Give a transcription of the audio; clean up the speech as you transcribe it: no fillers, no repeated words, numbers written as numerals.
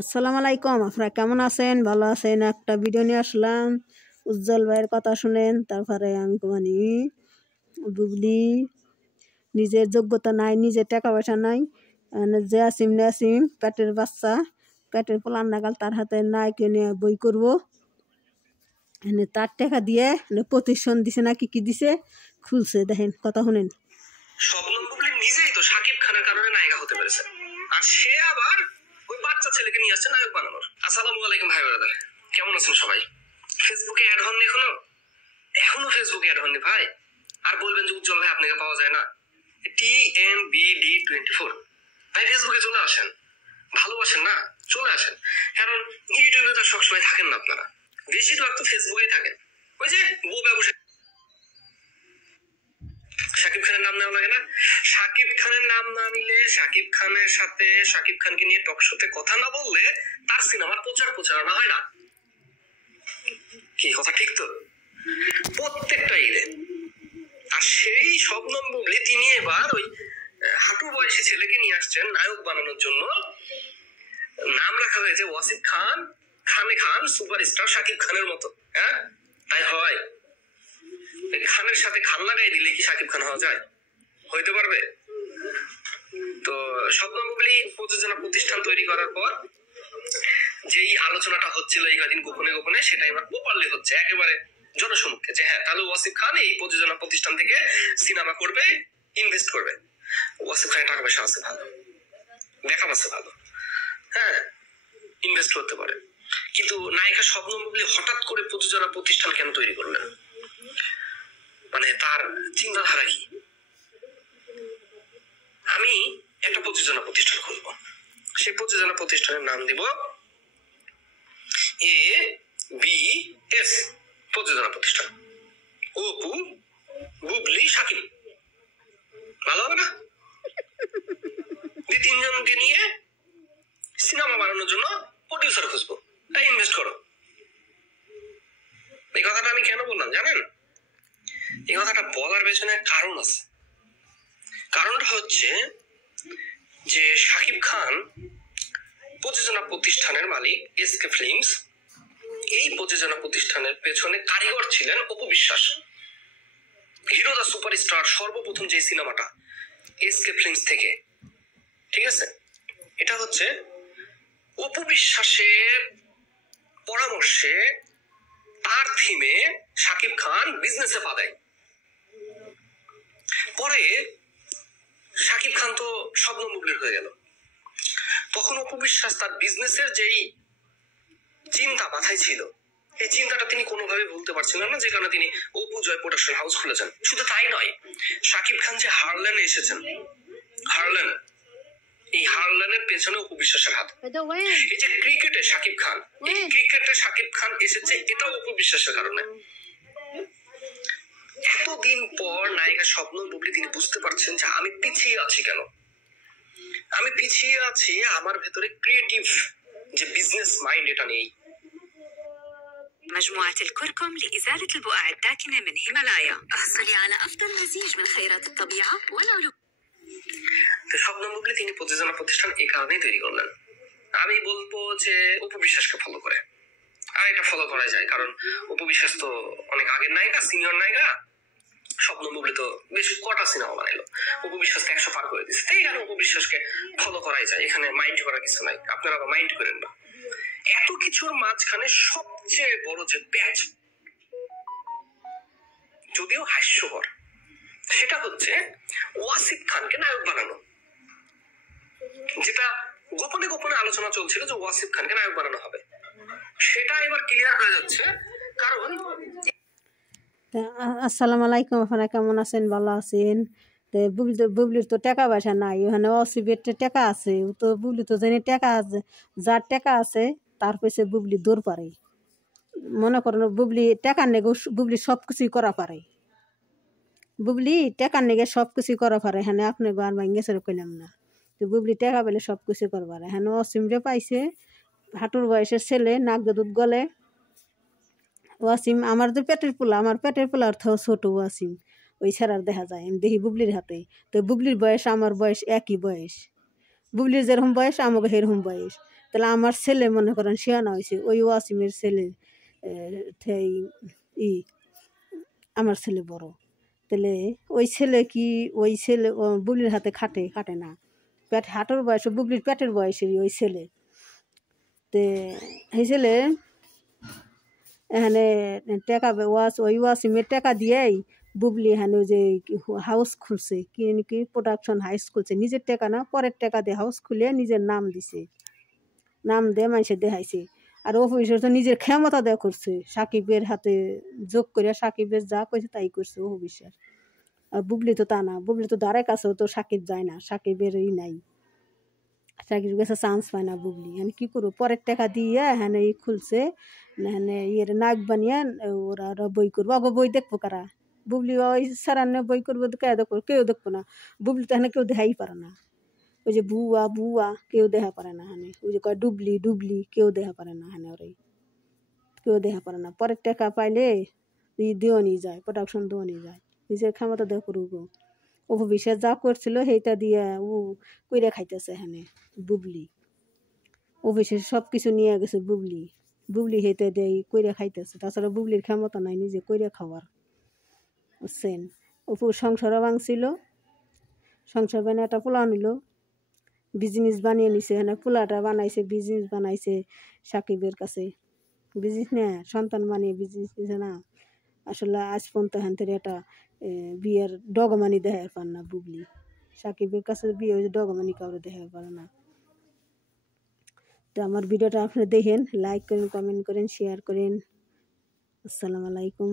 আসসালামু আলাইকুম। আপনারা কেমন আছেন? ভালো আছেন? একটা ভিডিও নিয়ে আসলাম। উজ্জ্বল ভাইয়ের কথা শুনেন। তারপরে আমি মানে বুবলি নিজের যোগ্যতা নাই, নিজের টাকা পয়সা নাই, যে আসিম নাসিম পেটের বাচ্চা, পেটের পোলার নাগাল তার হাতে নাই কিনে বই করব। তার টাকা দিয়ে প্রতিষ্ঠান দিছে না কি দিছে খুলছে, দেখেন কথা শুনেন। শবনম বুবলি নিজেই তো শাকিব খানের কারণে নায়িকা হতে পেরেছে, আর সে আবার ওই বাচ্চা ছেলেকে নিয়ে আসছে নায়ক বানানোর। আসসালামু আলাইকুম ভাই ব্রাদার, কেমন আছেন সবাই? ফেসবুকে অ্যাড হননি এখনো ফেসবুকে অ্যাড হননি ভাই? আর বলবেন যে উজ্জ্বল ভাই আপনাকে পাওয়া যায় না। TNBD24 ভাই, ফেসবুকে চলে আসেন। ভালোবাসেন না, চলে আসেন। কারণ ইউটিউবে তো সবসময় থাকেন না আপনারা, বেশিরভাগ তো ফেসবুকেই থাকেন। ওই যে বউ ব্যবসা শাকিব খানের নাম নেওয়া লাগে না? শাকিব খানের নাম না নিলে, শাকিব খানের সাথে শাকিব খানকে নিয়ে টক শোতে কথা না বললে তার সিনেমার প্রচারণা হয় না। কি কথা ঠিক তো? প্রত্যেকটা ঈদে। আর সেই শবনম বুবলি তিনি এবার ওই হাঁটু বয়সী ছেলেকে নিয়ে আসছেন নায়ক বানানোর জন্য। নাম রাখা হয়েছে ওয়াসিফ খান, খানে খান, সুপারস্টার শাকিব খানের মতো। হ্যাঁ, তাই হয়? খানের সাথে খান লাগাই দিলে কি শাকিব খান হওয়া যায়? হইতে পারবে? তো শবনম বুবলি প্রযোজনা প্রতিষ্ঠান তৈরি করার পর যেই আলোচনাটা হচ্ছিল এই কদিন গোপনে গোপনে, সেটা এবার প্রপারলি হচ্ছে একেবারে জনসমক্ষে, যে হ্যাঁ তাহলে ওয়াসিফ খান এই প্রযোজনা প্রতিষ্ঠান থেকে সিনেমা করবে, ইনভেস্ট করবে। ওয়াসিফ খানের টাকা পয়সা আছে ভালো, দেখা পাচ্ছে ভালো, হ্যাঁ ইনভেস্ট করতে পারে। কিন্তু নায়িকা শবনম বুবলি হঠাৎ করে প্রযোজনা প্রতিষ্ঠান কেন তৈরি করলেন? মানে তার চিন্তাধারা কি? আমি একটা প্রযোজনা প্রতিষ্ঠান খুলব, সেই প্রযোজনা প্রতিষ্ঠানের নাম দিব ABS প্রযোজনা প্রতিষ্ঠান। অপু, বুবলি, শাকিব। ভালো হবে না? তিনজনকে নিয়ে সিনেমা বানানোর জন্য প্রডিউসার খুঁজবো, তাই ইনভেস্ট করো। এই কথাটা আমি কেন বললাম জানেন? এই কথাটা বলার পেছনে কারণ আছে। কারণটা হচ্ছে যে শাকিব খান প্রযোজনা প্রতিষ্ঠানের মালিক SK ফিল্মস, এই প্রযোজনা প্রতিষ্ঠানের পেছনে কারিগর ছিলেন অপু বিশ্বাস। হিরো দা সুপারস্টার সর্বপ্রথম যে সিনেমাটা SK ফিল্মস থেকে, ঠিক আছে, এটা হচ্ছে অপু বিশ্বাসের পরামর্শে, তার থিমে শাকিব খান বিজনেসে পা দেয়। পরে শাকিব খান তো শবনম বুবলির হয়ে গেল। তখন অপু বিশ্বাস তার বিজনেসের যেই চিন্তা মাথায় ছিল, এই চিন্তাটা তিনি কোনোভাবে ভুলতে পারছিলেন না, যে কারণে তিনি অপু জয় প্রোডাকশন হাউস খুলেছেন। শুধু তাই নয়, শাকিব খান যে হারল্যান্ডে এসেছেন, হারল্যান্ড, এই হারল্যান্ডের পেছনে অপু বিশ্বাসের হাত। এই যে ক্রিকেটে শাকিব খান, এই ক্রিকেটে শাকিব খান এসেছে, এটাও অপু বিশ্বাসের কারণে। এতদিন পর নায়িকা শবনম বুবলি তিনি বুঝতে পারছেন যে আমি পিছিয়ে আছি কেন। আমি পিছিয়ে আছি আমার ভেতরে ক্রিয়েটিভ যে বিজনেস মাইন্ড, এটা নেই। مجموعة الكركم لإزالة البقع الداكنة من هيمالايا. احصلي على أفضل مزيج من خيرات الطبيعة والعلوم. তো শবনম বুবলি তিনি প্রযোজনা প্রতিষ্ঠান এই কারণেই তৈরি করলেন। আমি বলবো যে অপু বিশ্বাসকে ফলো করে, আর এটা ফলো করা যায় কারণ অপু বিশ্বাস তো অনেক আগের নায়িকা, সিনিয়র নায়িকা। শবনম বুবলি তো বেশ কটা সিনেমা বানাইলো, অপু বিশ্বাস তো 100 পার করে দিচ্ছে। তাই এখানে অপু বিশ্বাসকে ফলো করাই যায়, এখানে মাইন্ড করার কিছু নাই, আপনারা আবার মাইন্ড করেন না। এত কিছুর মাঝখানে সবচেয়ে বড় যে প্যাচ, যদিও হাস্যকর, সেটা হচ্ছে ওয়াসিফ খানকে নায়ক বানানো। যেটা গোপনে গোপনে আলোচনা চলছিল যে ওয়াসিফ খানকে নায়ক বানানো হবে, সেটা এবার ক্লিয়ার হয়ে যাচ্ছে। কারণ আসসালামু আলাইকুম। আপনারা কেমন আছেন? ভালো আছেন? তো বুবলির তো টাকা পয়সা নাই, ওখানে অসিবের টাকা আছে। তো বুবলি তো জানি টাকা আছে, যার টাকা আছে তার পেছে বুবলি দৌড় পারে। মনে করেন বুবলি টাকার নেগে বুবলি সব কিছুই করা পারে। বুবলি টাকার নেগে সব কিছুই করা পারে। হ্যাঁ, আপনি আর ভাঙ্গেছে কইলাম না, তো বুবলি টাকা পেলে সব কিছু করা পারে। হ্যাঁ, অসিমরে পাইছে, হাঁটুর বয়সের ছেলে, নাক দুধ গলে। ওয়াসিম আমার তো পেটের পোলা, আমার পেটের পোলার থেকেও ছোট ওয়াসিম, ওই ছাড়ার দেখা যায়। আমি দেখি বুবলির হাতে, তো বুবলির বয়স আমার বয়স একই বয়স, বুবলির যেরকম বয়স আমাকে সেরকম বয়স। তাহলে আমার ছেলে মনে করেন শিয়ানা হয়েছে, ওই ওয়াসিমের ছেলে ই আমার ছেলে বড়, তাহলে ওই ছেলে কি ওই ছেলে বুবলির হাতে খাটে না, হাঁটার বয়স বুবলির পেটের বয়সেরই ওই ছেলে। তে এই ছেলে এখানে টাকা ওই ওয়াসিমের টাকা দিয়েই বুবলি এখানে ওই যে হাউস খুলছে, কি নাকি প্রোডাকশন হাউস খুলছে, নিজের টাকা না পরের টাকা দিয়ে হাউস খুলে নিজের নাম দিছে, নাম দিয়ে মানুষে দেখাইছে। আর অফিসের তো নিজের ক্ষমতা দেওয়া করছে, সাকিবের হাতে যোগ করে সাকিবের যা কইছে তাই করছে অফিসের। আর বুবলি তো তা না, বুবলি তো দ্বারের কাছেও তো সাকিব যায় না, সাকিবের নাই, সাকিবের কাছে চান্স পায় না বুবলি। হ্যাঁ কী করবো, পরের টাকা দিয়ে হ্যাঁ খুলছে, হ্যাঁ ইয়ের নায়ক বানিয়ে ওরা বই করবো, আগে বই দেখবো কারা, বুবলি ওই সারান্নে বই করবো, কে দেখবো, কেউ দেখবো না, বুবলি তো এখানে কেউ দেখাই পারে না, ওই যে বুয়া বুয়া কেউ দেখা পারে না, হ্যাঁ ওই যে কয় ডুবলি ডুবলি কেউ দেখা পারে না, হ্যাঁ ওরাই কেউ দেখা পারে না। পরের টাকা পাইলে দিও নিয়ে যায়, প্রোডাকশন দিও নিয়ে যায়, নিজের ক্ষমতা দেওয়া করুক। অফিসে যা করছিল সেইটা দিয়ে ও কইরা খাইতেছে, হ্যাঁ বুবলি অফিসের সব কিছু নিয়ে গেছে বুবলি, বুবলি হেঁটে দেয় কইরা খাইতেছে, তাছাড়া বুবলির ক্ষমতা নাই নিজে কইরা খাওয়ার, বুঝছেন। অপুর সংসারও ভাঙছিল, সংসার বানিয়ে একটা পোলা নিল, বিজনেস বানিয়ে নিছে, হ্যাঁ পোলাটা বানাইছে বিজনেস বানাইছে সাকিবের কাছে, বিজনেস না সন্তান বানিয়ে বিজনেস নিছে না। আসলে আজ পর্যন্ত হ্যান থেকে একটা বিয়ের ডগমানি দেখার পার না বুবলি, সাকিবের কাছে বিয়ে হয়েছে ডগমানি কাউরে দেখার পারে না। তো আমার ভিডিওটা আপনি দেখেন, লাইক করেন, কমেন্ট করেন, শেয়ার করেন। আসসালামু আলাইকুম।